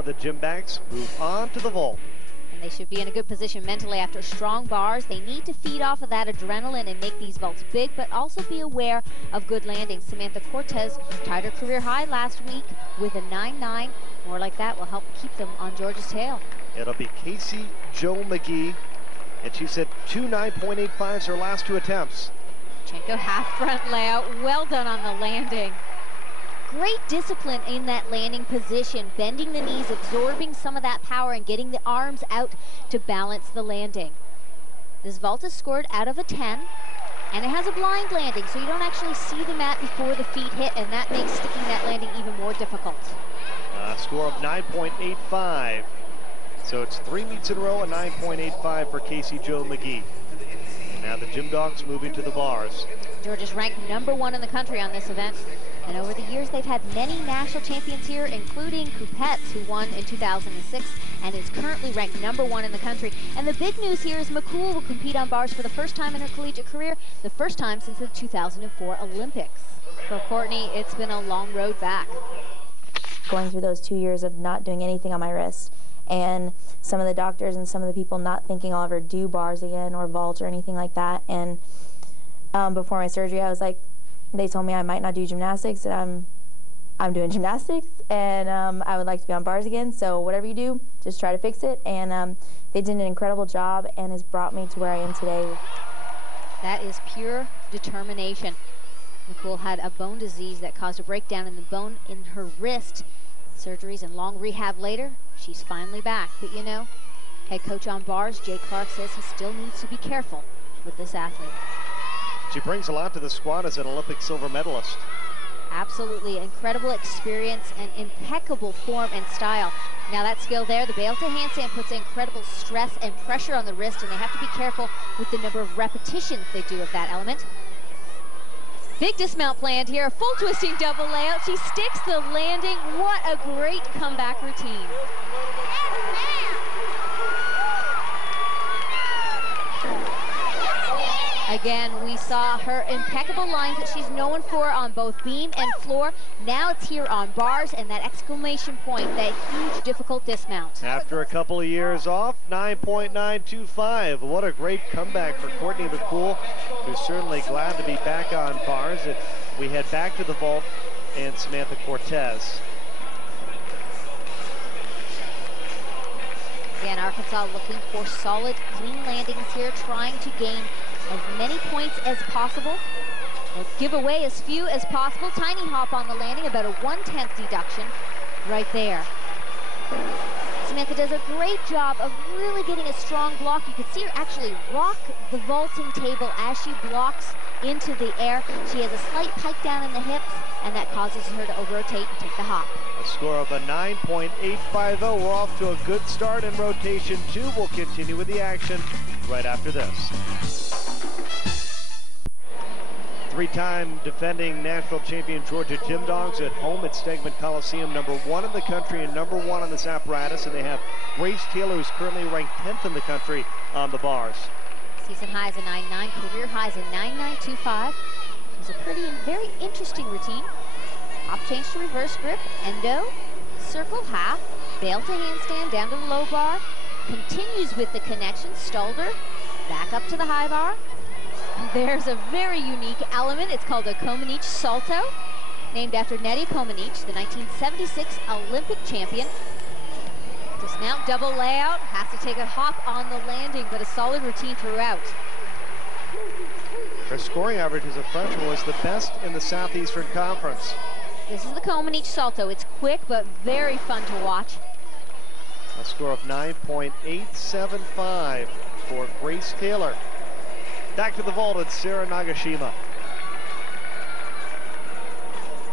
now the gym backs move on to the vault. And they should be in a good position mentally after strong bars. They need to feed off of that adrenaline and make these vaults big, but also be aware of good landings. Samantha Cortez tied her career high last week with a 9.9. More like that will help keep them on Georgia's tail. It'll be Casey Jo Magee, and she said 2 9.85s her last 2 attempts. Chenko half front layout, well done on the landing. Great discipline in that landing position, bending the knees, absorbing some of that power and getting the arms out to balance the landing. This vault is scored out of a 10, and it has a blind landing, so you don't actually see the mat before the feet hit, and that makes sticking that landing even more difficult. A score of 9.85. So it's 3 meets in a row, a 9.85 for Casey Jo Magee. Now the Gym Dogs moving to the bars. Georgia's ranked #1 in the country on this event. And over the years, they've had many national champions here, including Kupets, who won in 2006 and is currently ranked #1 in the country. And the big news here is McCool will compete on bars for the first time in her collegiate career, the first time since the 2004 Olympics. For Courtney, it's been a long road back. Going through those 2 years of not doing anything on my wrist, and some of the doctors and some of the people not thinking I'll ever do bars again or vault or anything like that. And before my surgery, I was like, they told me I might not do gymnastics, and I'm doing gymnastics, and I would like to be on bars again, so whatever you do, just try to fix it. And they did an incredible job and has brought me to where I am today. That is pure determination. McCool had a bone disease that caused a breakdown in the bone in her wrist. Surgeries and long rehab later, she's finally back. But you know, head coach on bars, Jay Clark, says he still needs to be careful with this athlete. She brings a lot to the squad as an Olympic silver medalist. Absolutely, incredible experience and impeccable form and style. Now that skill there, the bail to handstand puts incredible stress and pressure on the wrist, and they have to be careful with the number of repetitions they do of that element. Big dismount planned here, a full twisting double layout. She sticks the landing. What a great comeback routine. Again, we saw her impeccable lines that she's known for on both beam and floor. Now it's here on bars, and that exclamation point, that huge, difficult dismount. After a couple of years off, 9.925. What a great comeback for Courtney McCool, who's certainly glad to be back on bars. And we head back to the vault and Samantha Cortez. Again, Arkansas looking for solid, clean landings here, trying to gain as many points as possible. They'll give away as few as possible. Tiny hop on the landing, about a 1/10 deduction right there. Samantha does a great job of really getting a strong block. You can see her actually rock the vaulting table as she blocks into the air. She has a slight pike down in the hips, and that causes her to rotate and take the hop. A score of a 9.850. We're off to a good start in rotation 2. We'll continue with the action right after this. 3-time defending national champion Georgia Gym Dogs at home at Stegman Coliseum, #1 in the country and #1 on this apparatus. And they have Grace Taylor, who's currently ranked 10th in the country on the bars. Season high is a 9.9, career high is a 9.925. It's a pretty and very interesting routine. Hop change to reverse grip, endo, circle half, bail to handstand down to the low bar, continues with the connection, stalder, back up to the high bar. There's a very unique element. It's called a Comaneci salto, named after Nettie Comaneci, the 1976 Olympic champion. Dismount double layout, has to take a hop on the landing, but a solid routine throughout. Her scoring average as a freshman was the best in the Southeastern Conference. This is the Comaneci salto. It's quick, but very fun to watch. A score of 9.875 for Grace Taylor. Back to the vault, it's Sarah Nagashima.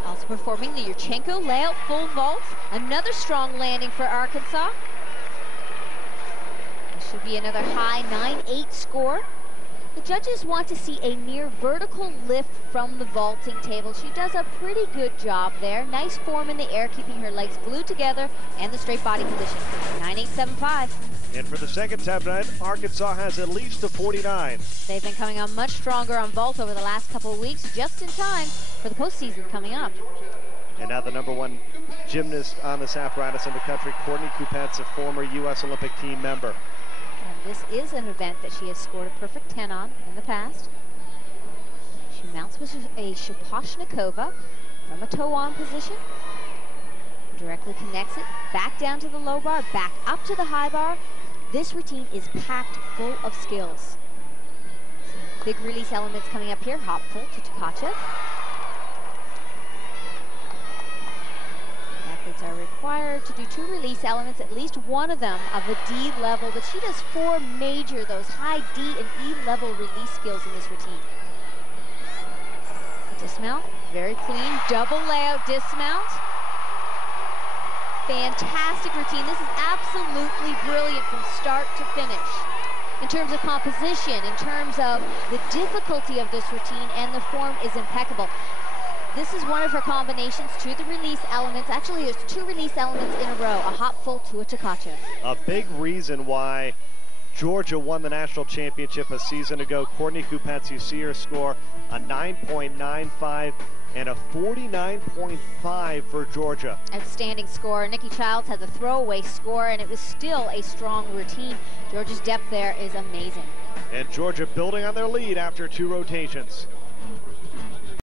Also performing the Yurchenko layout full vault. Another strong landing for Arkansas. This should be another high 9.8 score. The judges want to see a near vertical lift from the vaulting table. She does a pretty good job there. Nice form in the air, keeping her legs glued together and the straight body position. 9.875. And for the second time tonight, Arkansas has at least a 49. They've been coming on much stronger on vault over the last couple of weeks, just in time for the postseason coming up. And now the #1 gymnast on this apparatus in the country, Courtney Kupets, a former U.S. Olympic team member. And this is an event that she has scored a perfect 10 on in the past. She mounts with a Shaposhnikova from a toe-on position. Directly connects it back down to the low bar, back up to the high bar. This routine is packed full of skills. Some big release elements coming up here. Hop full to Tkachev. Athletes are required to do 2 release elements, at least one of them of a D level, but she does 4 major, those high D and E level release skills in this routine. Dismount, very clean, double layout dismount. Fantastic routine. This is absolutely brilliant from start to finish. In terms of composition, in terms of the difficulty of this routine, and the form is impeccable. This is one of her combinations to the release elements. Actually, there's 2 release elements in a row, a hop full to a Tkachev. A big reason why Georgia won the national championship a season ago. Courtney Kupets, you see her score a 9.95 and a 49.5 for Georgia. Outstanding score. Nikki Childs had the throwaway score, and it was still a strong routine. Georgia's depth there is amazing. And Georgia building on their lead after 2 rotations.